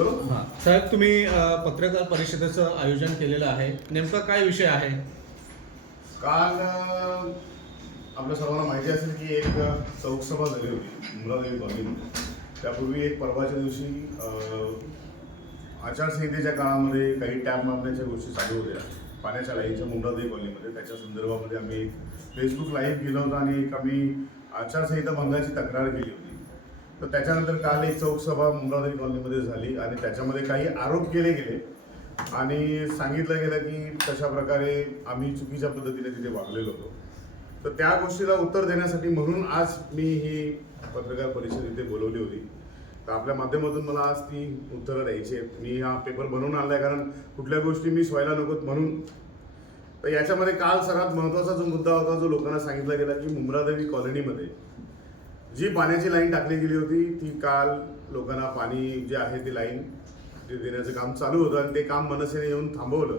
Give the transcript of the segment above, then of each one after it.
हां. साहेब तुम्ही पत्रकार परिषदेचं आयोजन केलेलं आहे. नेमका काय विषय आहे? काल आपल्या सर्वांना माहिती असेल की एक चौकसभा झाली होती. मुलादेवी कॉलनीमध्ये त्यापूर्वी एक परवाच्या दिवशी आचारसंहितेच्या काळामध्ये काही टॅप मारण्याच्या गोष्टी चालू होत्या. पाण्याच्या लाईनच्या मुंडादेवी कॉलनीमध्ये. त्याच्या संदर्भामध्ये आम्ही फेसबुक लाईव्ह केलं होतं आणि एक आम्ही आचारसंहिता भंगाची तक्रार केली होती. तर त्याच्यानंतर काल एक चौकसभा मुंडादेवी कॉलनीमध्ये झाली आणि त्याच्यामध्ये काही आरोप केले गेले. आणि सांगितलं गेलं की कशा प्रकारे आम्ही चुकीच्या पद्धतीने तिथे वागलेलो होतो. तर त्या गोष्टीला उत्तर देण्यासाठी म्हणून आज मी ही पत्रकार परिषद इथे बोलवली होती. तर आपल्या माध्यमातून मला आज ती उत्तरं द्यायची आहेत. मी हा पेपर बनवून आणलाय कारण कुठल्या गोष्टी मी सोयला नकोत म्हणून. तर याच्यामध्ये काल सर्वात महत्त्वाचा जो मुद्दा होता जो लोकांना सांगितला गेला की मुंब्रादेवी कॉलनीमध्ये जी पाण्याची लाईन टाकली गेली होती ती काल लोकांना पाणी जे आहे ती लाईन ते देण्याचं काम चालू होतं आणि ते काम मनसेने येऊन थांबवलं.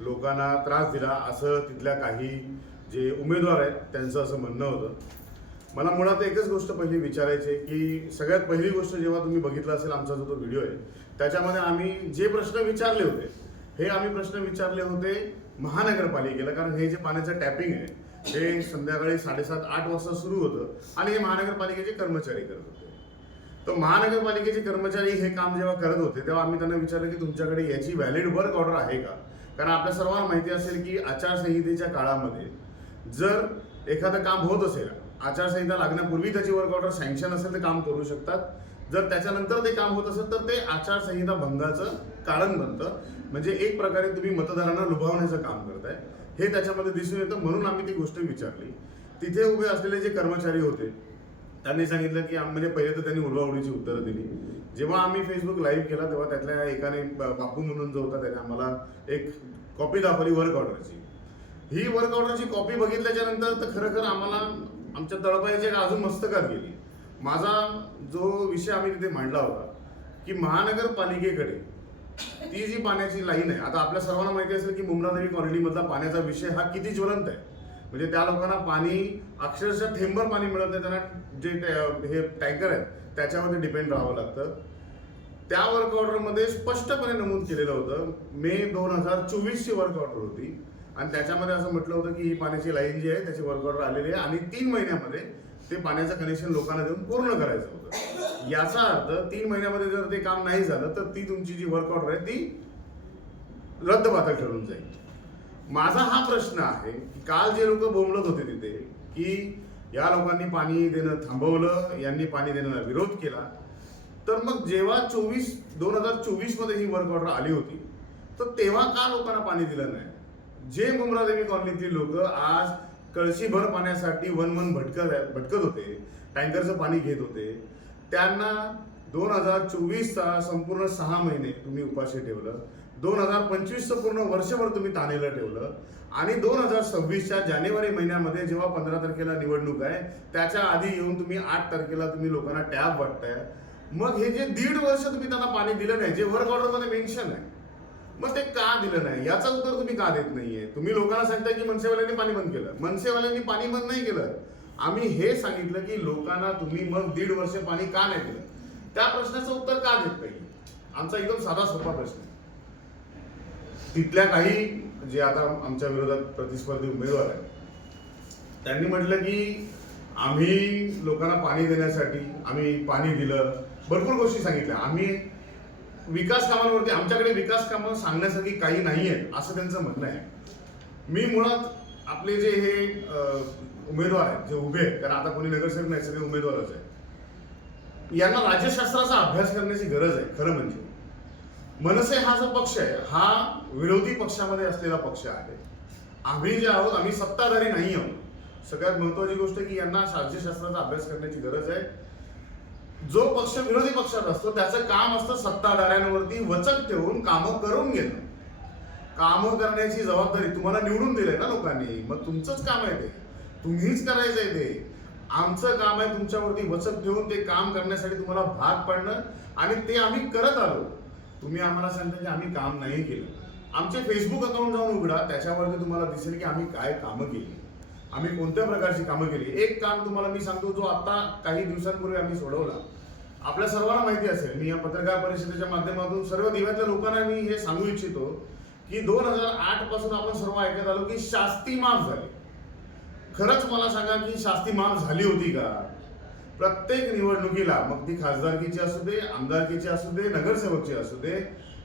लोकांना त्रास दिला असं तिथल्या काही जे उमेदवार आहेत त्यांचं असं म्हणणं होतं. मला मुळात एकच गोष्ट पहिली विचारायची की सगळ्यात पहिली गोष्ट जेव्हा तुम्ही बघितला असेल आमचा जो तो व्हिडिओ आहे त्याच्यामध्ये आम्ही जे प्रश्न विचारले होते हे आम्ही प्रश्न विचारले होते महानगरपालिकेला कारण हे जे पाण्याचं टॅपिंग आहे हे संध्याकाळी साडेसात आठ वाजता सुरू होतं आणि हे महानगरपालिकेचे कर्मचारी करत होते. तर महानगरपालिकेचे कर्मचारी हे काम जेव्हा करत होते तेव्हा आम्ही त्यांना विचारलं की तुमच्याकडे याची व्हॅलिड वर्क ऑर्डर आहे का? कारण आपल्या सर्वांना माहिती असेल की आचारसंहितेच्या काळामध्ये जर एखादं काम होत असेल आचारसंहिता लागण्यापूर्वी त्याची वर्क ऑर्डर सँक्शन असेल तर काम करू शकतात. जर त्याच्यानंतर ते काम होत असेल तर ते आचारसंहिता भंगाचं कारण बनतं. म्हणजे एक प्रकारे तुम्ही मतदारांना लुभावण्याचं काम करताय. हे त्याच्यामध्ये दिसून येतं म्हणून आम्ही ती गोष्ट विचारली. तिथे उभे असलेले जे कर्मचारी होते त्यांनी सांगितलं की म्हणजे पहिले तर त्यांनी उडवाउडीची उत्तरं दिली. जेव्हा आम्ही फेसबुक लाईव्ह केला तेव्हा त्यातल्या एकाने बापू म्हणून जो होता त्याने आम्हाला एक कॉपी दाखवली वर्क ऑर्डरची ही वर्क ऑर्डरची कॉपी बघितल्याच्या नंतर तर खरं खरं आम्हाला आमच्या तळपायाची अजून मस्तकात गेली. माझा जो विषय आम्ही तिथे मांडला होता की महानगरपालिकेकडे ती जी पाण्याची लाईन आहे आता आपल्या सर्वांना माहिती असेल की मुंब्रादेवी कॉलनीमधला पाण्याचा विषय हा किती ज्वलंत आहे. म्हणजे त्या लोकांना पाणी अक्षरशः थेंबर पाणी मिळत नाही त्यांना जे हे टँकर आहेत त्याच्यामध्ये डिपेंड राहावं लागतं. त्या वर्क ऑर्डरमध्ये स्पष्टपणे नमूद केलेलं होतं मे दोन हजार चोवीसची वर्क ऑर्डर होती. आणि त्याच्यामध्ये असं म्हटलं होतं की ही पाण्याची लाईन जी आहे त्याची वर्क ऑर्डर आलेली आहे. आणि तीन महिन्यामध्ये ते पाण्याचं कनेक्शन लोकांना देऊन पूर्ण करायचं होतं. याचा अर्थ तीन महिन्यामध्ये जर ते काम नाही झालं तर ती तुमची जी वर्क ऑर्डर आहे ती रद्दबातल ठरून जाईल. माझा हा प्रश्न आहे की काल जे लोक बोंबलत होते तिथे की या लोकांनी पाणी देणं थांबवलं यांनी पाणी देण्याला विरोध केला तर मग जेव्हा चोवीस दोन हजार चोवीसमध्ये ही वर्क ऑर्डर आली होती तर तेव्हा का लोकांना पाणी दिलं नाही? जे मुंब्रादेवी कॉलनीतील लोक आज कळशीभर पाण्यासाठी वन वन भटकत भटकत होते टँकरचं पाणी घेत होते त्यांना दोन हजार चोवीसचा संपूर्ण सहा महिने तुम्ही उपाशी ठेवलं. दोन हजार पंचवीसचं पूर्ण वर्षभर तुम्ही तानेलं ठेवलं. आणि दोन हजार सव्वीसच्या जानेवारी महिन्यामध्ये जेव्हा पंधरा तारखेला निवडणूक आहे त्याच्या आधी येऊन तुम्ही आठ तारखेला तुम्ही लोकांना टॅब वाटताय. मग हे जे दीड वर्ष तुम्ही त्यांना पाणी दिलं नाही जे वर्क ऑर्डरमध्ये मेन्शन आहे मग ते का दिलं नाही? याचं उत्तर तुम्ही का देत नाहीये? तुम्ही लोकांना सांगताय की मनसेवाल्यांनी पाणी बंद केलं. मनसेवाल्यांनी पाणी बंद नाही केलं. आम्ही हे सांगितलं की लोकांना तुम्ही मग दीड वर्ष पाणी का नाही दिलं त्या प्रश्नाचं उत्तर का देत नाही? आमचा एकदम साधा सोपा प्रश्न आहे. तिथल्या काही जे आता आमच्या विरोधात प्रतिस्पर्धी उमेदवार आहेत त्यांनी म्हटलं की आम्ही लोकांना पाणी देण्यासाठी आम्ही पाणी दिलं. भरपूर गोष्टी सांगितल्या. आम्ही विकास कामांवरती आमच्याकडे विकास कामं सांगण्यासाठी काही नाही आहेत असं त्यांचं म्हणणं आहे. मी मुळात आपले जे हे उमेदवार आहेत जे उभे आहेत. कारण आता कोणी नगरसेवक नाही सगळे उमेदवारच आहेत. यांना राज्यशास्त्राचा अभ्यास करण्याची गरज आहे खरं म्हणजे. मनसे हा जो पक्ष आहे हा विरोधी पक्षामध्ये असलेला पक्ष आहे. आम्ही जे आहोत आम्ही सत्ताधारी नाही आहोत. सगळ्यात महत्वाची गोष्ट की यांना राज्यशास्त्राचा अभ्यास करण्याची गरज आहे. जो पक्ष विरोधी पक्षात असतो त्याचं काम असतं सत्ताधाऱ्यांवरती वचक ठेवून कामं करून घेणं. कामं करण्याची जबाबदारी तुम्हाला निवडून दिलंय ना लोकांनी मग तुमचंच काम आहे ते. तुम्हीच करायचंय ते. आमचं काम आहे तुमच्यावरती वचक घेऊन ते काम करण्यासाठी तुम्हाला भाग पाडणं आणि ते आम्ही करत आलो. तुम्ही आम्हाला सांगता की आम्ही काम नाही केलं. आमचे फेसबुक अकाउंट जाऊन उघडा त्याच्यावरती तुम्हाला दिसेल की आम्ही काय कामं केली. आम्ही कोणत्या प्रकारची कामं केली? एक काम तुम्हाला मी सांगतो जो आता काही दिवसांपूर्वी आम्ही सोडवला. आपल्या सर्वांना माहिती असेल मी या पत्रकार परिषदेच्या माध्यमातून सर्व दिव्यातल्या लोकांना मी हे सांगू इच्छितो की दोन हजार आठपासून आपण सर्व ऐकत आलो की शास्ती माफ झाली. खरंच मला सांगा की शास्ती माफ झाली होती का? प्रत्येक निवडणुकीला मग ती खासदारकीची असू दे आमदारकीची असू दे नगरसेवकची असू दे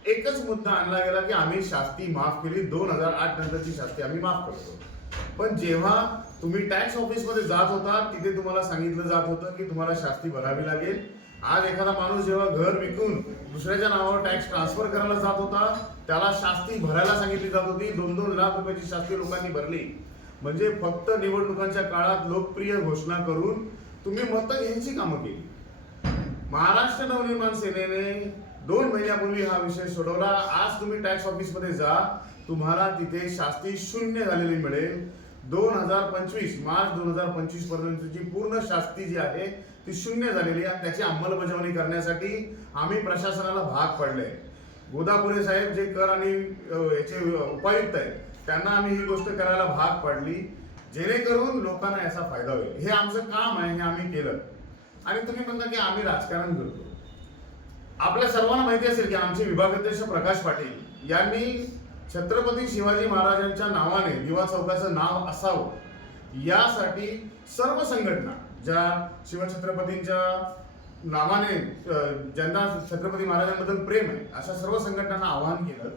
एकच मुद्दा आणला गेला की आम्ही शास्ती माफ केली दोन हजार आठ नंतरची शास्ती आम्ही माफ करतो. पण जेव्हा तुम्ही टॅक्स ऑफिसमध्ये जात होता तिथे तुम्हाला सांगितलं जात होतं की तुम्हाला शास्ती भरावी लागेल. आज एखादा माणूस जेव्हा घर विकून दुसऱ्याच्या नावावर टॅक्स ट्रान्सफर करायला जात होता त्याला शास्ती भरायला सांगितली जात होती. दोन दोन लाख रुपयाची शास्ती लोकांनी भरली. म्हणजे फक्त निवडणुकांच्या काळात लोकप्रिय घोषणा करून तुम्ही मतं घ्यायची कामं केली. महाराष्ट्र नवनिर्माण सेनेने दोन महिन्यापूर्वी हा विषय सोडवला. आज तुम्ही टॅक्स ऑफिसमध्ये जा. तुम्हाला तिथे शास्ती शून्य झालेली मिळेल. दोन हजार पंचवीस मार्च दोन हजार पंचवीस पर्यंतची पूर्ण शास्ती जी आहे ती शून्य झालेली आहे. त्याची अंमलबजावणी करण्यासाठी आम्ही प्रशासनाला भाग पडले गोदापुरे साहेब जे कर आणि याचे उपायुक्त आहेत त्यांना आम्ही ही गोष्ट करायला भाग पाडली जेणेकरून लोकांना याचा फायदा होईल. हे आमचं काम आहे हे आम्ही केलं. आणि तुम्ही म्हणता की आम्ही राजकारण करतो. आपल्या सर्वांना माहिती असेल की आमचे विभागाध्यक्ष प्रकाश पाटील यांनी छत्रपती शिवाजी महाराजांच्या नावाने दिवा चौकाचं नाव असावं. यासाठी सर्व संघटना ज्या शिवछत्रपतींच्या नावाने ज्यांना छत्रपती महाराजांबद्दल प्रेम आहे अशा सर्व संघटनांना आवाहन केलं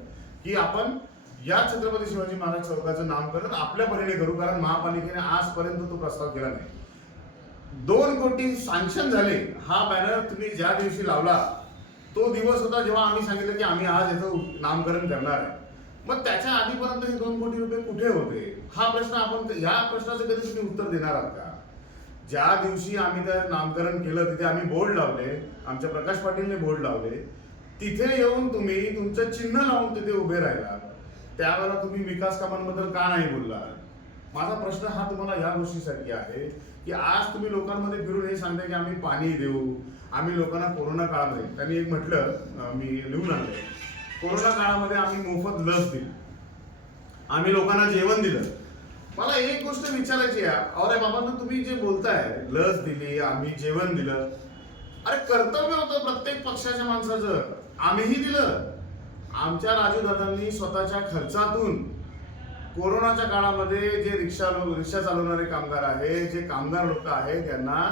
की आपण या छत्रपती शिवाजी महाराज चौकाचं नामकरण आपल्या परीने करू कारण महापालिकेने आजपर्यंत तो प्रस्ताव केला नाही. दोन कोटी सँक्शन झाले. हा बॅनर तुम्ही ज्या दिवशी लावला तो दिवस होता जेव्हा आम्ही सांगितलं की आम्ही आज याचं नामकरण करणार आहे. मग त्याच्या आधीपर्यंत हे दोन कोटी रुपये कुठे होते? हा प्रश्न आपण या प्रश्नाचं कधी तुम्ही उत्तर देणार आहात का? ज्या दिवशी आम्ही त्या नामकरण केलं तिथे आम्ही बोर्ड लावले आमच्या प्रकाश पाटीलने बोर्ड लावले तिथे येऊन तुम्ही तुमचं चिन्ह लावून तिथे उभे राहिला त्यावेळेला तुम्ही विकास कामांबद्दल का नाही बोलला माझा प्रश्न हा तुम्हाला या गोष्टीसाठी आहे की आज तुम्ही लोकांमध्ये फिरून हे सांगताय की आम्ही पाणी देऊ आम्ही लोकांना कोरोना काळामध्ये त्यांनी एक म्हटलं मी लिहून आणलं कोरोना काळामध्ये आम्ही मोफत लस दिली आम्ही लोकांना जेवण दिलं. मला एक गोष्ट विचारायची आहे अरे बाबा तुम्ही जे बोलताय लस दिली आम्ही जेवण दिलं अरे कर्तव्य होतं प्रत्येक पक्षाच्या माणसाचं आम्हीही दिलं आमच्या राजूदादांनी स्वतःच्या खर्चातून कोरोनाच्या काळामध्ये जे रिक्षा रिक्षा चालवणारे कामगार आहे जे कामगार लोक आहेत त्यांना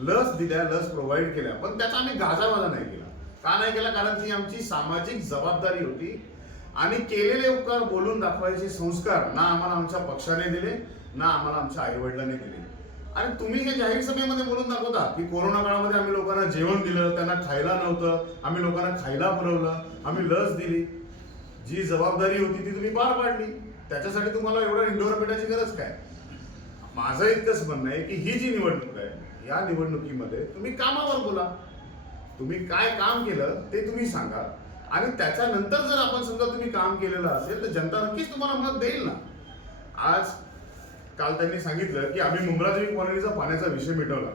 लस दिल्या लस प्रोव्हाइड केल्या. पण त्याचा आम्ही गाजावाजा नाही केला. का नाही केला? कारण ती आमची सामाजिक जबाबदारी होती. आणि केलेले उपकार बोलून दाखवायचे संस्कार ना आम्हाला आमच्या पक्षाने दिले ना आम्हाला आमच्या आईवडिलांनी दिले. आणि तुम्ही हे जाहीर सभेमध्ये बोलून दाखवता की कोरोना काळामध्ये आम्ही लोकांना जेवण दिलं त्यांना खायला नव्हतं आम्ही लोकांना खायला पुरवलं. आम्ही लस दिली. जी जबाबदारी होती ती तुम्ही पार पाडली. त्याच्यासाठी तुम्हाला एवढं इंडोर पेटायची गरज काय? माझं इतकंच म्हणणं आहे की ही जी निवडणूक आहे या निवडणुकीमध्ये तुम्ही कामावर बोला. तुम्ही काय काम केलं ते तुम्ही सांगा. आणि त्याच्यानंतर जर आपण समजा तुम्ही काम केलेलं असेल तर जनता नक्कीच तुम्हाला मत देईल ना. आज काल त्यांनी सांगितलं की आम्ही मुंब्रादेवी कॉलनीचा पाण्याचा विषय मिटवला.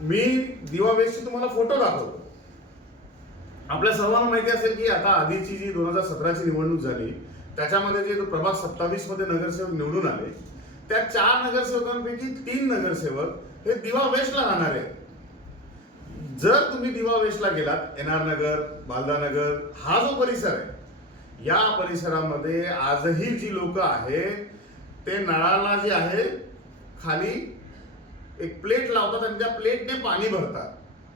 मी दिवा वेस्टचे तुम्हाला फोटो दाखवतो. आपल्या सर्वांना माहिती असेल की आता आधीची जी दोन हजार सतराची निवडणूक झाली त्याच्यामध्ये जे प्रभाग सत्तावीसमध्ये नगरसेवक निवडून आले त्या चार नगरसेवकांपैकी तीन नगरसेवक हे दिवा वेस्टला राहणार आहेत. जर तुम्ही दिवा वेस्टला गेलात एन आर नगर बालदा नगर हा जो परिसर आहे या परिसरामध्ये आजही जी लोक आहेत ते नळाला जे आहे खाली एक प्लेट लावतात आणि त्या प्लेटने पाणी भरतात.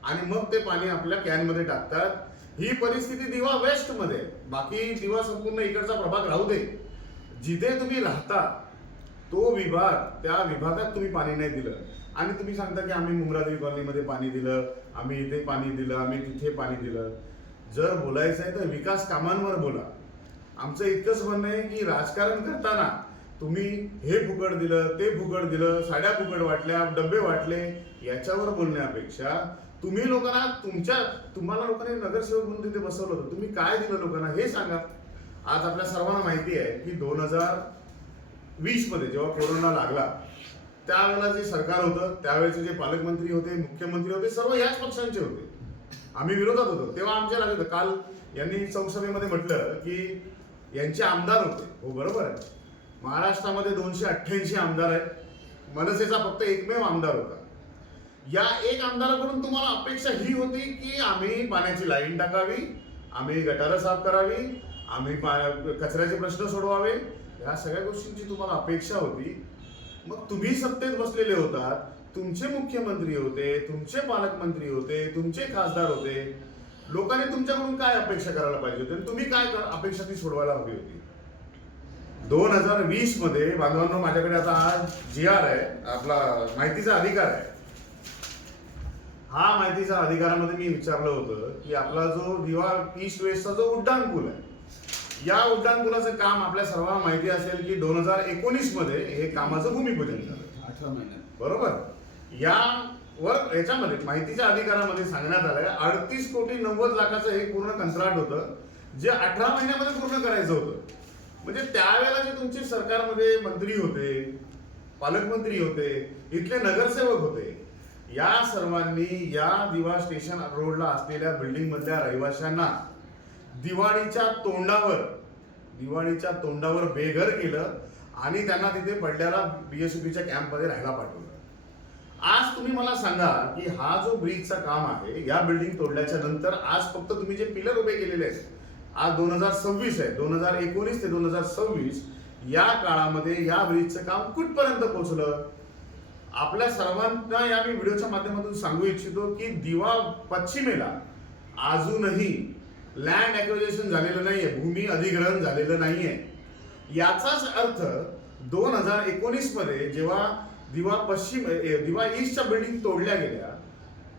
आणि मग ते पाणी आपल्या कॅनमध्ये टाकतात. ही परिस्थिती दिवा वेस्टमध्ये. बाकी दिवा संपूर्ण इकडचा प्रभाग राहू दे. जिथे तुम्ही राहता तो विभाग त्या विभागात तुम्ही पाणी नाही दिलं. आणि तुम्ही सांगता की आम्ही मुंब्रादेवी कॉलनीमध्ये पाणी दिलं आम्ही इथे पाणी दिलं आम्ही तिथे पाणी दिलं. जर बोलायचं आहे तर विकास कामांवर बोला. आमचं इतकंच म्हणणं आहे की राजकारण करताना तुम्ही हे फुकट दिलं ते फुकट दिलं साड्या फुकट वाटल्या डबे वाटले याच्यावर बोलण्यापेक्षा तुम्ही लोकांना तुमच्या तुम्हाला लोकांनी नगरसेवक म्हणून तिथे बसवलं होतं. तुम्ही काय दिलं लोकांना हे सांगा. आज आपल्या सर्वांना माहिती आहे की दोन हजार वीसमध्ये जेव्हा कोरोना लागला त्यावेळेला जे सरकार होतं त्यावेळेचे जे पालकमंत्री होते मुख्यमंत्री होते सर्व याच पक्षांचे होते. आम्ही विरोधात होतो. तेव्हा आमच्या लागत होतं. काल यांनी संसदेमध्ये म्हटलं की यांचे आमदार होते. हो बरोबर आहे. महाराष्ट्रामध्ये दोनशे अठ्ठ्याऐंशी आमदार आहेत. मनसेचा फक्त एकमेव आमदार होता. या एक आमदाराकडून तुम्हाला अपेक्षा ही होती की आम्ही पाण्याची लाईन टाकावी आम्ही गटारं साफ करावी आम्ही कचऱ्याचे प्रश्न सोडवावे. या सगळ्या गोष्टींची तुम्हाला अपेक्षा होती. मग तुम्ही सत्तेत बसलेले होतात तुमचे मुख्यमंत्री होते तुमचे पालकमंत्री होते तुमचे खासदार होते. लोकांनी तुमच्याकडून काय अपेक्षा करायला पाहिजे होती? आणि तुम्ही काय अपेक्षा ती सोडवायला हवी होती? दोन हजार वीसमध्ये बांधवांनो माझ्याकडे आता हा जी आर आहे आपला माहितीचा अधिकार आहे. हा माहितीचा अधिकारामध्ये मी विचारलं होतं की आपला जो दिवा ईस्ट वेस्टचा जो उड्डाण पूल आहे या उड्डाण पुलाचं काम आपल्या सर्वांना माहिती असेल की दोन हजार एकोणीसमध्ये हे कामाचं भूमिपूजन झालं. अठरा महिन्यात बरोबर? या वर याच्यामध्ये माहितीच्या अधिकारामध्ये सांगण्यात आलंय अडतीस कोटी नव्वद लाखाचं हे पूर्ण कंत्राट होतं जे अठरा महिन्यामध्ये पूर्ण करायचं होतं. म्हणजे त्यावेळेला जे तुमचे सरकारमध्ये मंत्री होते पालकमंत्री होते इथले नगरसेवक होते या सर्वांनी या दिवा स्टेशन रोडला असलेल्या बिल्डिंग मधल्या रहिवाशांना दिवाळीच्या तोंडावर दिवाळीच्या तोंडावर बेघर केलं आणि त्यांना तिथे पडलेला बीएसपीच्या कॅम्पमध्ये राहायला पाठवलं. आज तुम्ही मला सांगा की हा जो ब्रिजचा काम आहे या बिल्डिंग तोडल्याच्या नंतर आज फक्त तुम्ही जे पिलर उभे केलेले आहेत आज दोन हजार सव्वीस आहे दोन हजार एकोणीस ते दोन हजार सव्वीस या काळामध्ये या ब्रिजचं काम कुठपर्यंत पोहोचलं? आपल्या सर्वांना या मी व्हिडिओच्या माध्यमातून सांगू इच्छितो की दिवा पश्चिमेला अजूनही लँड ॲक्विजेशन झालेलं नाहीये भूमी अधिग्रहण झालेलं नाहीये. याचाच अर्थ दोन हजार एकोणीसमध्ये जेव्हा दिवा पश्चिम दिवा ईस्टच्या बिल्डिंग तोडल्या गेल्या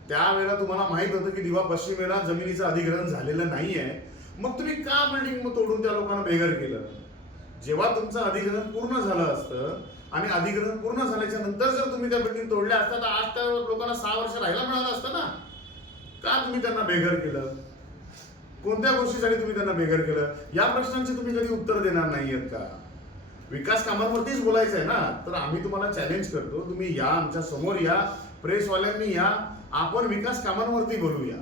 त्यावेळेला तुम्हाला माहीत होतं की दिवा पश्चिमेला जमिनीचं अधिग्रहण झालेलं नाहीये. मग तुम्ही का बिल्डिंग तोडून त्या लोकांना बेघर केलं? जेव्हा तुमचं अधिग्रहण पूर्ण झालं असतं आणि अधिग्रहण पूर्ण झाल्याच्यानंतर जर तुम्ही त्या बिल्डिंग तोडल्या असता तर आज त्या लोकांना सहा वर्ष राहायला मिळालं असतं ना? का तुम्ही त्यांना बेघर केलं? कोणत्या गोष्टीसाठी तुम्ही त्यांना बेघर केलं? या प्रश्नांचे तुम्ही कधी उत्तर देणार नाहीयेत का? विकास कामांवरतीच बोलायचं आहे ना? तर आम्ही तुम्हाला चॅलेंज करतो तुम्ही या आमच्यासमोर या प्रेसवाल्यांनी या आपण विकास कामांवरती बोलूया.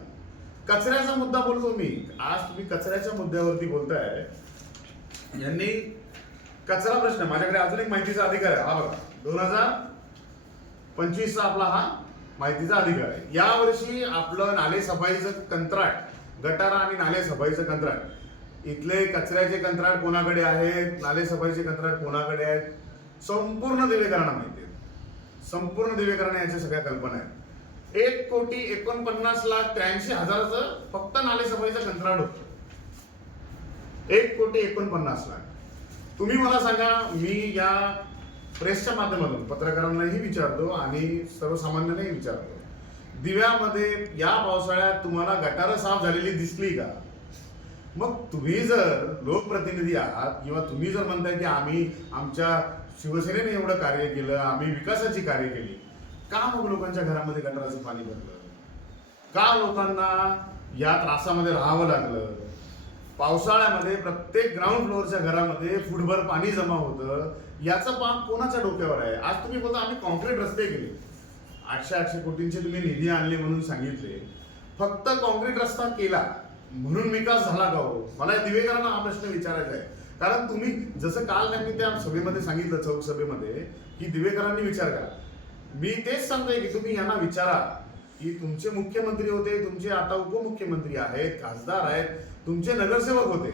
कचऱ्याचा मुद्दा बोलतो मी. आज तुम्ही कचऱ्याच्या मुद्द्यावरती बोलताय. यांनी कचरा प्रश्न माझ्याकडे अजून एक माहितीचा अधिकार आहे. हा बघा दोन हजार पंचवीसचा आपला हा माहितीचा अधिकार आहे. यावर्षी आपलं नाले सफाईचं कंत्राट गटारा आणि नाले सफाईचं कंत्राट इथले कचऱ्याचे कंत्राट कोणाकडे आहेत नाले सफाईचे कंत्राट कोणाकडे आहेत संपूर्ण दिवेकरांना माहिती आहे. संपूर्ण दिवेकरांना याच्या सगळ्या कल्पना आहेत. एक कोटी एकोणपन्नास लाख त्र्याऐंशी हजाराचं फक्त नाले सफाईचं कंत्राट होतं. एक कोटी एकोणपन्नास लाख. तुम्ही मला सांगा मी या प्रेसच्या माध्यमातून पत्रकारांनाही विचारतो आणि सर्वसामान्यांनाही विचारतो. दिव्यामध्ये या पावसाळ्यात तुम्हाला गटारं साफ झालेली दिसली का? मग तुम्ही जर लोकप्रतिनिधी आहात किंवा तुम्ही जर म्हणताय की आम्ही आमच्या शिवसेनेने एवढं कार्य केलं आम्ही विकासाची कार्य केली का मग लोकांच्या घरामध्ये गटाराचं पाणी भरलं? का लोकांना या त्रासामध्ये राहावं लागलं? पावसाळ्यामध्ये प्रत्येक ग्राउंड फ्लोअरच्या घरामध्ये फुटभर पाणी जमा होतं. याचं पाप कोणाच्या डोक्यावर आहे? आज तुम्ही बोलता आम्ही कॉन्क्रीट रस्ते केले. आठशे आठशे कोटींचे तुम्ही निधी आणले म्हणून सांगितले. फक्त कॉन्क्रीट रस्ता केला म्हणून विकास झाला का हो? मला दिवेकरांना हा प्रश्न विचारायचा आहे. कारण तुम्ही जसं काल त्यांनी त्या सभेमध्ये सांगितलं चौक सभेमध्ये की दिवेकरांनी विचार करा. मी तेच सांगतोय की तुम्ही यांना विचारा की तुमचे मुख्यमंत्री होते तुमचे आता उपमुख्यमंत्री आहेत खासदार आहेत तुमचे नगरसेवक होते.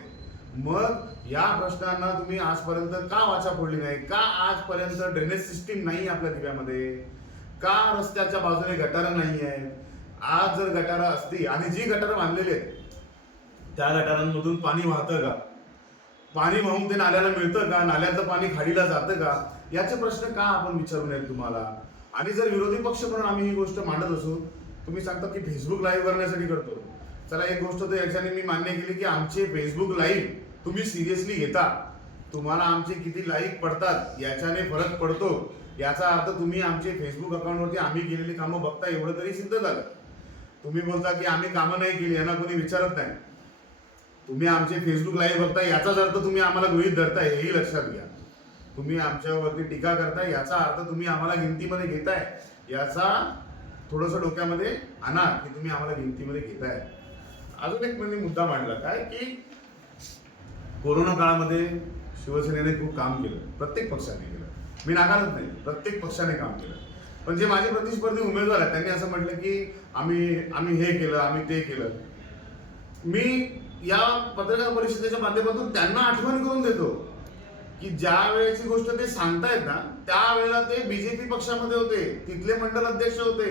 मग या प्रश्नांना तुम्ही आजपर्यंत का वाचा फोडली नाही? का आजपर्यंत ड्रेनेज सिस्टीम नाही आपल्या दिव्यामध्ये? का रस्त्याच्या बाजूने गटारं नाही आहेत आज जर गटारं असती आणि जी गटारं बांधलेली आहेत त्या गटारांमधून पाणी वाहतं का? पाणी वाहून ते नाल्याला मिळतं का? नाल्याचं पाणी खाडीला जातं का? याचे प्रश्न का आपण विचारू नयेत तुम्हाला? आणि जर विरोधी पक्ष म्हणून आम्ही ही गोष्ट मांडत असू तुम्ही सांगता की फेसबुक लाईव्ह करण्यासाठी करतो. चला एक गोष्ट तर याच्याने मी मान्य केली की आमचे फेसबुक लाईव्ह तुम्ही सिरियसली घेता. तुम्हाला आमचे किती लाईक पडतात याच्याने फरक पडतो. याचा अर्थ तुम्ही आमचे फेसबुक अकाउंटवरती आम्ही केलेली कामं बघता एवढं तरी सिद्ध झालं. तुम्ही बोलता की आम्ही कामं नाही केली यांना कोणी विचारत नाही. तुम्ही आमचे फेसबुक लाईव्ह बघताय याचाच अर्थ तुम्ही आम्हाला गृहित धरताय हेही लक्षात घ्या. तुम्ही आमच्यावरती टीका करताय याचा अर्थ तुम्ही आम्हाला गिनतीमध्ये घेताय. याचा थोडस डोक्यामध्ये आणा की तुम्ही आम्हाला गिनतीमध्ये घेताय. अजून एक म्हणजे मुद्दा मांडला काय की कोरोना काळामध्ये शिवसेनेने खूप काम केलं प्रत्येक पक्षाने केलं. मी नाकारत नाही प्रत्येक पक्षाने काम केलं. पण जे माझे प्रतिस्पर्धी उमेदवार आहेत त्यांनी असं म्हटलं की आम्ही आम्ही हे केलं आम्ही ते केलं. मी या पत्रकार परिषदेच्या माध्यमातून त्यांना आठवण करून देतो की ज्या वेळेची गोष्ट ते सांगतायत ना त्यावेळेला ते बीजेपी पक्षामध्ये होते तिथले मंडल अध्यक्ष होते.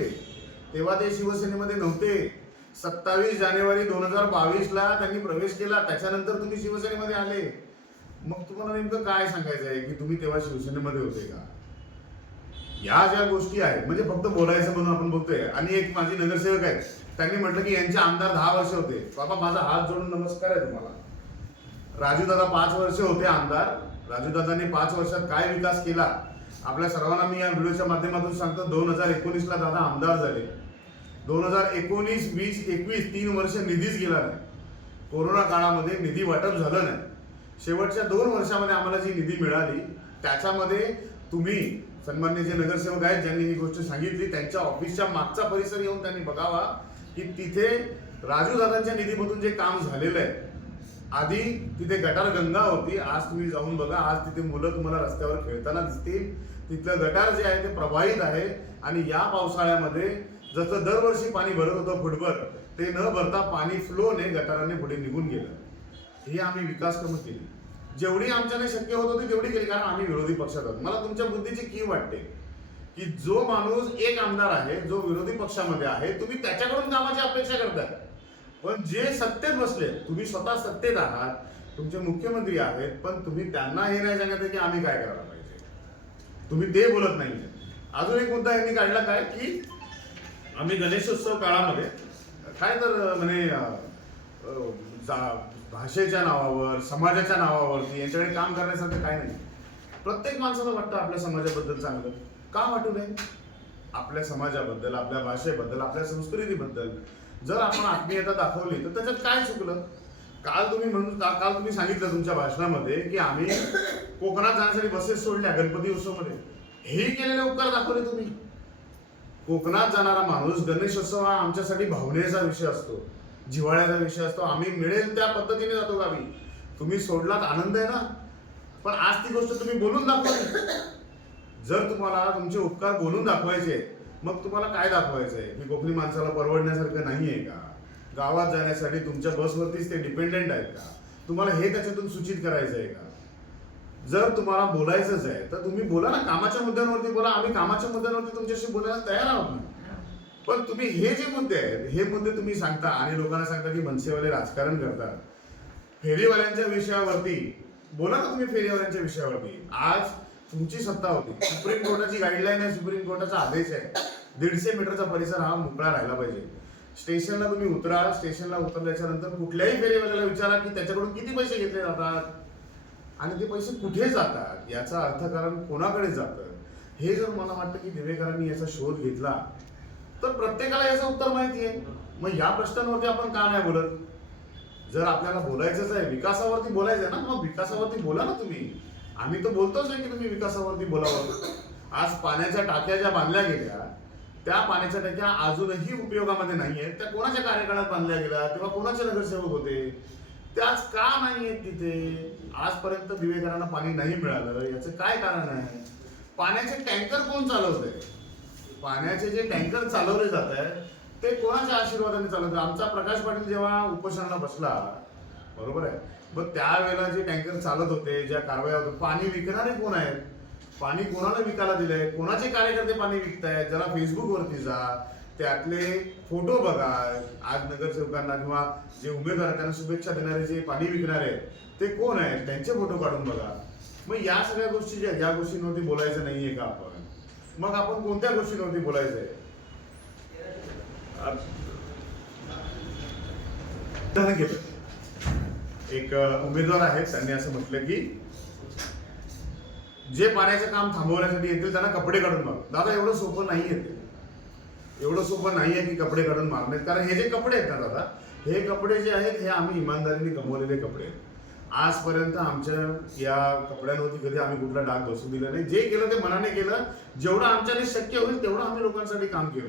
तेव्हा ते शिवसेनेमध्ये नव्हते. सत्तावीस जानेवारी दोन हजार बावीस ला त्यांनी प्रवेश केला. त्याच्यानंतर तुम्ही शिवसेनेमध्ये आले. मग तुम्हाला नेमकं काय सांगायचं आहे? की तुम्ही तेव्हा शिवसेनेमध्ये होते का? या ज्या गोष्टी आहेत म्हणजे फक्त बोलायचं म्हणून आपण बोलतोय. आणि एक माझे नगरसेवक आहेत त्यांनी म्हटलं की यांचे आमदार दहा वर्ष होते. बाबा माझा हात जोडून नमस्कार आहे तुम्हाला. राजू दादा पाच वर्ष होते आमदार. राजूदादांनी पाच वर्षात काय विकास केला? आपल्या सर्वांना मी या व्हिडिओच्या माध्यमातून सांगतो दोन हजार एकोणीस ला दादा आमदार झाले. दोन हजार एकोणीस वीस एकवीस तीन वर्ष निधीच गेला नाही. कोरोना काळामध्ये निधी वाटप झालं नाही. शेवटच्या दोन वर्षामध्ये आम्हाला जी निधी मिळाली त्याच्यामध्ये तुम्ही सन्मान्य जे नगरसेवक आहेत ज्यांनी ही गोष्ट सांगितली त्यांच्या ऑफिसच्या मागचा परिसर येऊन त्यांनी बघावा की तिथे राजू दादांच्या निधीमधून जे काम झालेलं आहे आधी तिथे गटार गंगा होती आज तुम्ही जाऊन बघा आज तिथे मुलं तुम्हाला रस्त्यावर खेळताना दिसतील. तिथलं गटार जे आहे ते प्रवाहित आहे आणि या पावसाळ्यामध्ये जसं दरवर्षी पाणी भरत होतं फुटभर ते न भरता पाणी फ्लोने गटाराने पुढे निघून गेलं. हे आम्ही विकास कामं केली. जेवढी आमच्याने शक्य होत होती तेवढी केली कारण आम्ही विरोधी पक्षात आहोत. मला तुमच्या बुद्धीची की वाटते की जो माणूस एक आमदार आहे जो विरोधी पक्षामध्ये आहे तुम्ही त्याच्याकडून कामाची अपेक्षा करताय. पण जे सत्तेत बसले तुम्ही स्वतः सत्तेत आहात तुमचे मुख्यमंत्री आहेत पण तुम्ही त्यांना हे नाही सांगत की आम्ही काय करायला पाहिजे. तुम्ही ते बोलत नाही अजून एक मुद्दा यांनी काढला काय की आम्ही गणेशोत्सव काळामध्ये काय तर म्हणे जा- भाषेच्या नावावर समाजाच्या नावावरती यांच्याकडे काम करण्यासारखं काय नाही. प्रत्येक माणसाला वाटतं आपल्या समाजाबद्दल चांगलं. का वाटू नये? आपल्या समाजाबद्दल आपल्या भाषेबद्दल आपल्या संस्कृतीबद्दल. जर आपण आत्मीयता दाखवली तर त्याच्यात काय चुकलं? काल तुम्ही म्हणून काल तुम्ही सांगितलं तुमच्या भाषणामध्ये की आम्ही कोकणात जाण्यासाठी बसेस सोडल्या गणपती उत्सवमध्ये. हेही केलेले उपकार दाखवले तुम्ही. कोकणात जाणारा माणूस गणेशोत्सव हा आमच्यासाठी भावनेचा विषय असतो. जिव्हाळ्याचा विषय असतो. आम्ही मिळेल त्या पद्धतीने जातो गावी. तुम्ही सोडलात आनंद आहे ना? पण आज ती गोष्ट तुम्ही बोलून दाखवा जर तुम्हाला तुमचे उपकार बोलून दाखवायचे मग तुम्हाला काय दाखवायचं आहे की कोकणी माणसाला परवडण्यासारखं नाही आहे का? गावात जाण्यासाठी तुमच्या बसवरतीच ते डिपेंडेंट आहेत का? तुम्हाला हे त्याच्यातून सूचित करायचं आहे का? जर तुम्हाला बोलायचंच आहे तर तुम्ही बोला ना कामाच्या मुद्द्यांवरती बोला. आम्ही कामाच्या मुद्द्यांवरती तुमच्याशी बोलायला तयार आहोत ना. पण तुम्ही हे जे मुद्दे आहेत हे मुद्दे तुम्ही सांगता आणि लोकांना सांगता की मनसेवाले राजकारण करतात. फेरीवाल्यांच्या विषयावरती बोला ना तुम्ही फेरीवाल्यांच्या विषयावरती. आज तुमची सत्ता होती. सुप्रीम कोर्टाची गाईडलाईन आहे सुप्रीम कोर्टाचा आदेश आहे. दीडशे मीटरचा परिसर हा मोकळा राहिला पाहिजे. स्टेशनला तुम्ही उतरा स्टेशनला उतरल्याच्या नंतर कुठल्याही फेरीवाल्याला विचारा की त्याच्याकडून किती पैसे घेतले जातात? आणि ते पैसे कुठे जातात? याचा अर्थकारण कोणाकडे जातं? हे जर मला वाटतं की दिवेकरांनी याचा शोध घेतला तर प्रत्येकाला याचं उत्तर माहिती आहे. मग या प्रश्नांवरती आपण का नाही बोलत? जर आपल्याला बोलायचंच आहे विकासावरती बोलायचं आहे ना मग विकासावरती बोला ना तुम्ही. आम्ही तर बोलतोच आहे की तुम्ही विकासावरती बोलावं आज पाण्याच्या टाक्या ज्या बांधल्या गेल्या त्या पाण्याच्या टाक्या अजूनही उपयोगामध्ये नाही आहेत त्या कोणाच्या कार्यकाळात बांधल्या गेल्या? तेव्हा कोणाचे नगरसेवक होते? त्याच का नाही आहेत तिथे? आजपर्यंत दिवेकरांना पाणी नाही मिळालं. याचं काय कारण आहे? पाण्याचे टँकर कोण चालवतंय? पाण्याचे जे टँकर चालवले जात आहेत ते कोणाच्या आशीर्वादाने चालवत आमचा प्रकाश पाटील जेव्हा उपोषणाला बसला बरोबर आहे? मग त्यावेळेला जे टँकर चालत होते ज्या कारवाया होत्या पाणी विकणारे कोण आहेत? पाणी कोणाला विकायला दिलंय? कोणाचे कार्यकर्ते पाणी विकतायत? जरा फेसबुकवरती जा. त्यातले फोटो बघा. आज नगरसेवकांना किंवा जे उमेदवार त्यांना शुभेच्छा देणारे जे पाणी विकणारे आहेत ते कोण आहेत? त्यांचे फोटो काढून बघा. मग या सगळ्या गोष्टी ज्या या गोष्टींवरती बोलायचं नाहीये का आपण? मग आपण कोणत्या गोष्टींवरती उदाहरण घेतो. एक उमेदवार आहेत त्यांनी असं म्हटलं की जे पाण्याचं काम थांबवण्यासाठी येतील त्यांना कपडे काढून मार दादा एवढं सोपं नाही येते एवढं सोपं नाही आहे की कपडे काढून मारणे. कारण हे जे कपडे आहेत ना दादा हे कपडे जे आहेत हे आम्ही इमानदारीने कमवलेले कपडे आहेत. आजपर्यंत आमच्या या कपड्यांवरती कधी आम्ही कुठला डाग बसू दिला नाही. जे केलं ते मनाने केलं. जेवढं आमच्याने शक्य होईल तेवढं आम्ही लोकांसाठी काम केलं.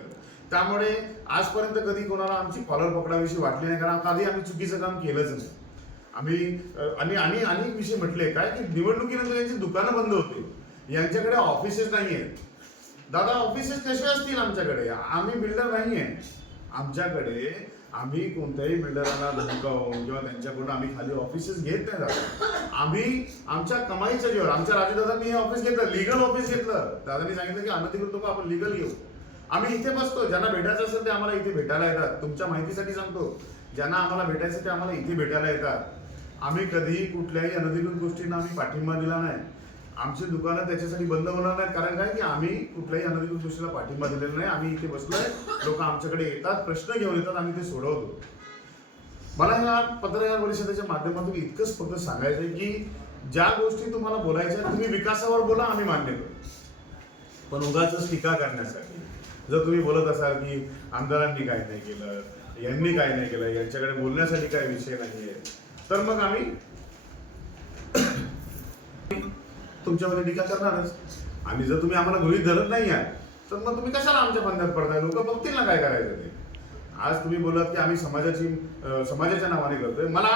त्यामुळे आजपर्यंत कधी कोणाला आमची कॉलर पकडाविषयी वाटली नाही. कारण कधी आम्ही चुकीचं काम केलंच नाही. आम्ही आणि आणि आणि अनेक विषय म्हटले काय की निवडणुकीनंतर यांची दुकानं बंद होती यांच्याकडे ऑफिसेस नाही आहेत दादा ऑफिसेस कसे असतील आमच्याकडे? आम्ही बिल्डर आहे आमच्याकडे आम्ही कोणत्याही बिल्डरांना धमकावून किंवा त्यांच्याकडून आम्ही खाली ऑफिसेस घेत नाही दादा. आम्ही आमच्या कमाईच्या जीवर आमच्या राजदादांनी हे ऑफिस घेतलं लिगल ऑफिस घेतलं. दादानी सांगितलं की अनधिकृत लोक आपण लिगल घेऊ. आम्ही इथे बसतो ज्यांना भेटायचं असेल ते आम्हाला इथे भेटायला येतात. तुमच्या माहितीसाठी सांगतो ज्यांना आम्हाला भेटायचं ते आम्हाला इथे भेटायला येतात. आम्ही कधीही कुठल्याही अनधिकृत गोष्टींना आम्ही पाठिंबा दिला नाही. आमची दुकानं त्याच्यासाठी बंद होणार नाहीत. कारण काय की आम्ही कुठल्याही अनधिकृत गोष्टीला पाठिंबा दिलेला नाही. आम्ही इथे बसलोय. लोक आमच्याकडे येतात प्रश्न घेऊन येतात आम्ही ते सोडवतो. मला ह्या पत्रकार परिषदेच्या माध्यमातून इतकंच फक्त सांगायचं आहे की ज्या गोष्टी तुम्हाला बोलायच्या तुम्ही विकासावर बोला आम्ही मान्य करू. पण उगाच टीका करण्यासाठी. जर तुम्ही बोलत असाल की आमदारांनी काय नाही केलं यांनी काय नाही केलं यांच्याकडे बोलण्यासाठी काय विषय नाही आहे तर मग आम्ही तुमच्यामध्ये टीका करणारच. आणि जर तुम्ही आम्हाला गृहित धरत नाही आहे तर मग तुम्ही कशाला आमच्या बंधात पडताय? लोक बघतील ना काय करायचं ते? आज तुम्ही बोलत की आम्ही समाजाची समाजाच्या नावाने करतोय. मला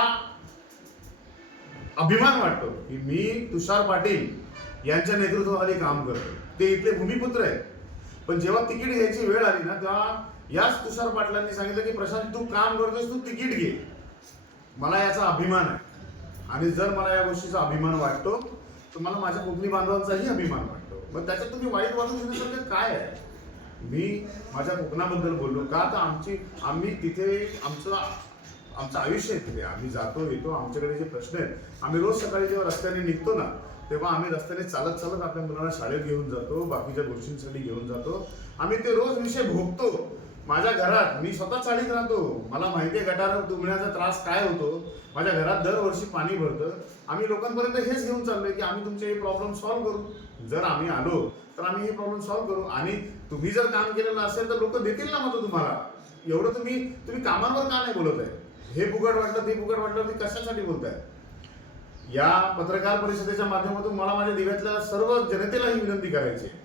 अभिमान वाटतो की मी तुषार पाटील यांच्या नेतृत्वाखाली काम करतो ते इथले भूमिपुत्र आहेत. पण जेव्हा तिकीट घ्यायची वेळ आली ना तेव्हा याच तुषार पाटलांनी सांगितलं की प्रशांत तू काम करतोस तू तिकीट घे. मला याचा अभिमान आहे. आणि जर मला या गोष्टीचा अभिमान वाटतो तुम्हाला माझ्या कोकणी बांधवांचाही अभिमान वाटतो. मग त्याच्यात तुम्ही वाईट वाटून घेण्यासारखं काय आहे? मी माझ्या कोकणाबद्दल बोललो का? तर आमची आम्ही तिथे आमचं आमचं आयुष्य आहे तिथे. आम्ही जातो येतो आमच्याकडे जे प्रश्न आहेत आम्ही रोज सकाळी जेव्हा रस्त्याने निघतो ना तेव्हा आम्ही रस्त्याने चालत चालत आपल्या मुलांना शाळेत घेऊन जातो बाकीच्या गोष्टींसाठी घेऊन जातो. आम्ही ते रोज विषय भोगतो. माझ्या घरात मी स्वतः चाळीत राहतो. मला माहिती आहे गटार दुमण्याचा त्रास काय होतो. माझ्या घरात दरवर्षी पाणी भरतं. आम्ही लोकांपर्यंत हेच घेऊन चाललोय की आम्ही तुमचे हे प्रॉब्लेम सॉल्व्ह करू. जर आम्ही आलो तर आम्ही हे प्रॉब्लेम सॉल्व्ह करू. आणि तुम्ही जर काम केलेलं असेल तर लोक देतील ना मग तुम्हाला. एवढं तुम्ही तुम्ही कामांवर का नाही बोलत आहे? हे फुकट वाटलं ते फुकट वाटलं ते कशासाठी बोलताय? या पत्रकार परिषदेच्या माध्यमातून मला माझ्या दिव्यातल्या सर्व जनतेला ही विनंती करायची आहे.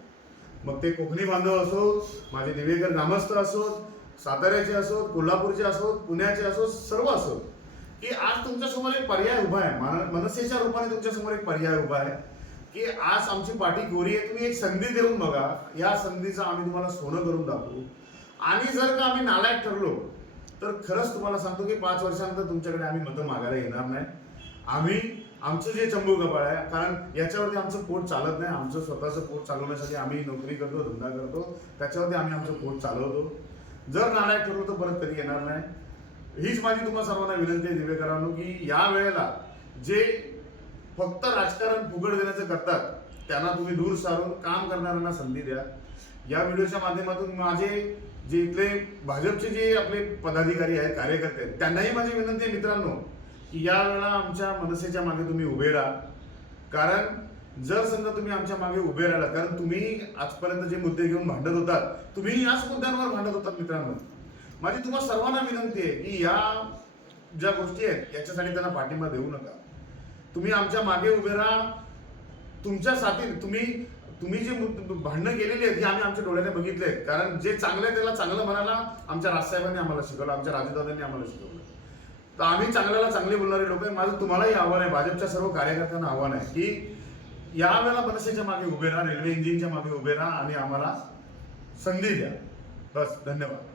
मग ते कोकणी बांधव असोत माझे दिवेकर ग्रामस्थ असोत साताऱ्याचे असोत कोल्हापूरचे असोत पुण्याचे असोत सर्व असोत. की आज तुमच्यासमोर एक पर्याय उभा आहे. मन- मनसेच्या रूपाने तुमच्यासमोर एक पर्याय उभा आहे. की आज आमची पाठी गोरी आहे तुम्ही एक संधी देऊन बघा. या संधीचं आम्ही तुम्हाला सोनं करून दाखवू. आणि जर का आम्ही नालायक ठरलो तर खरंच तुम्हाला सांगतो की पाच वर्षानंतर तुमच्याकडे आम्ही मतं मागायला येणार नाही. आम्ही आमचं जे चंबू कपाळ आहे कारण याच्यावरती आमचं पोट चालत नाही. आमचं स्वतःचं पोट चालवण्यासाठी आम्ही नोकरी करतो धंदा करतो. त्याच्यावरती आम्ही आमचं पोट चालवतो. जर नालायक ठरलो तर परत कधी येणार नाही. हीच माझी तुम्हा सर्वांना विनंती आहे दिवेकरांनो की या वेळेला जे फक्त राजकारण फुगड देण्याचं करतात त्यांना तुम्ही दूर सारून काम करणाऱ्यांना संधी द्या. या व्हिडिओच्या माध्यमातून माझे जे इथले भाजपचे जे आपले पदाधिकारी आहेत कार्यकर्ते आहेत त्यांनाही माझी विनंती आहे मित्रांनो की या वेळेला आमच्या मनसेच्या मागे तुम्ही उभे राहा. कारण जर समजा तुम्ही आमच्या मागे उभे राहिला कारण तुम्ही आजपर्यंत जे मुद्दे घेऊन भांडत होतात तुम्ही याच मुद्द्यांवर भांडत होतात मित्रांनो. माझी तुम्हा सर्वांना विनंती आहे की या ज्या गोष्टी आहेत याच्यासाठी त्यांना पाठिंबा देऊ नका. तुम्ही आमच्या मागे उभे राहा. तुमच्या साथी तुम्ही तुम्ही जे भांडणं केलेली आहेत हे आम्ही आमच्या डोळ्याने बघितले आहेत. कारण जे चांगलं आहे त्याला चांगलं म्हणायला आमच्या राजसाहेबांनी आम्हाला शिकवलं आमच्या राजदादांनी आम्हाला शिकवलं. तर आम्ही चांगल्याला चांगले बोलणारे लोक आहे. माझं तुम्हालाही आव्हान आहे. भाजपच्या सर्व कार्यकर्त्यांना आव्हान आहे की या वेळेला मनसेच्या मागे उभे राहा रेल्वे इंजिनच्या मागे उभे राहा आणि आम्हाला संधी द्या. बस धन्यवाद.